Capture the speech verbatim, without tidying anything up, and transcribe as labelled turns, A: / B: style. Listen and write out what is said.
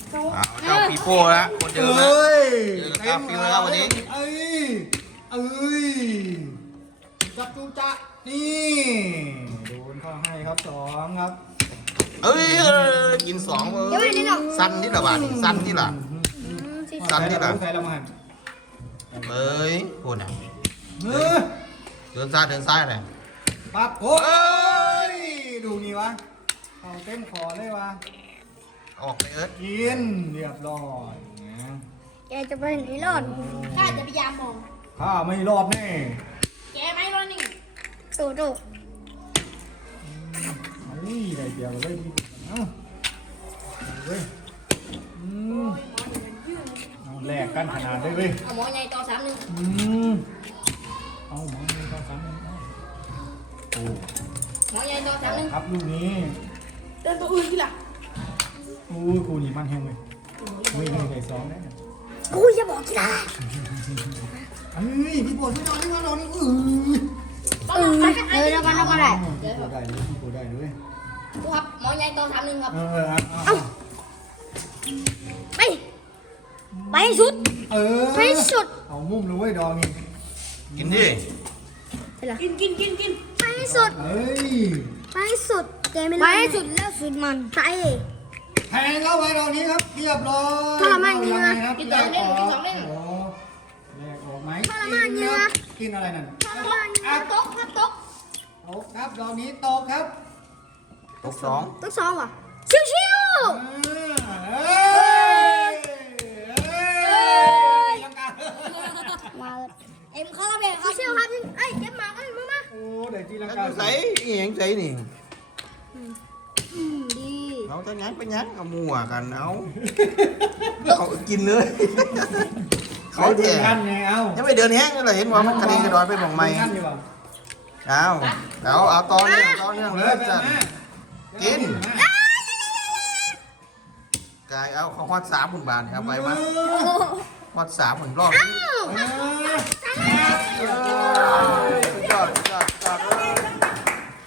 A: เอาเจ้าปีโป้แล้วคนเดิมนะเจอกับกาฟิลแล้ววันนี้
B: เอ้ยเอ้ยจับจูจ๊ะนี่โดนเข้าให้ครับสองครับ
A: เอ้ยกินสองเลยสั้นที่ละบาทสั้นที่ละสั้นที่ละ
B: ใส่ละมัน
A: เอ้ยพูดนะ
B: เนื้อ
A: เดินซ้ายเดินซ้ายเลย
B: ปั๊บโอ้ยดูนี่วะเอาเต็มคอเลยวะ
A: ออกไปเอิร์ธ
B: กินเรียบร้อยนะ
C: แกจะไปไหนรอด
D: ข้าจะพยายามมอง
B: ข้าไม่รอดแน่
D: แกไม่รอดนี่
C: สู้ดู
B: เอานี่ได้เดียวเลยดีเอ้าเว้ยอืมเอาแลกกันขนาดได้เว้ย
D: เอาหมอใหญ่ต่อสามหนึ่ง
B: อืมเอาหมอเลยต่อสามหนึ่งเอาโอ้
D: หมอใหญ่ต่อสามหนึ่ง
B: ครับลูกนี้
D: เดินตัวอื่นที่หลัง
B: โอ้ยครูนี่มันแห้งเลยไม่ไม่ได้ซ้อมแน่
C: กูจะบอกกีฬา
B: เฮ้ยพี่ปวดพี่นอนพี่นอนนอนนี่อือ
C: เออเออแล้วมันต้องอะไร
B: พี่ปวดได้เลยพี่ปวดได้เลย
D: ดูครับหมอใหญ่ต่อสามหนึ่งครับ
B: เออเอา
C: ไปไปให้สุด
B: เออ
C: ไปให้สุด
B: เอามุมเลยเว้ยดองนี่
A: กินดิ
D: กินกินกินกิน
C: ไปให้สุด
B: เฮ้ย
C: ไปให้สุดแกไม่ไปให้สุดแล้วสุดมันไป
B: แทงเข้าไปดอกนี้ครับเรียบร้อย
C: ทรมานเนื้อ
B: ครับ
D: กิน
B: แล
D: สอง
B: ก
D: เล่
B: อน อก
D: กินสองเล่น
B: โอ้แลกออกไหม
C: ทรมานเนื้อ
B: กินอะไรนั่น
C: ทรมานเนื้อ
D: โต๊ะครับโต๊ะ
B: ตกครับดอกนี้ตกครับ
A: ตกสอง
C: ต้องซ้อมว่ะชิวชิว
B: เอ้ยเอ้ยยังกัน
C: มา
D: เอ็มเขาระเบิดค
C: ชิ
D: รั
C: วชิวครับเอ้ยเก็บหมากันมามา
B: โอ้เดี๋ยวจีรัง
A: แล้ว
B: กา
A: ก็ใส่เอียงใส่นี่
C: อืมดี
A: เราจะยั้งไปยั้งเอามัวกันเอาเขากินเลย
B: เขา
A: เขา
B: ดู
A: แก่
B: กันไงเอ้า
A: ยังไม่เดินแห้งเลยเห็นว่ามันกระดิ่งกระดอยไปหมองไม่
B: กันดีกว่า
A: เอาเอาเอาตอนเนื่องตอนเนื่องเลยจัดกินกายเอาเขาฮอดสามหมื่นบาทเอาไปมั้ยฮอดสามหมื่นรอบ
B: เออ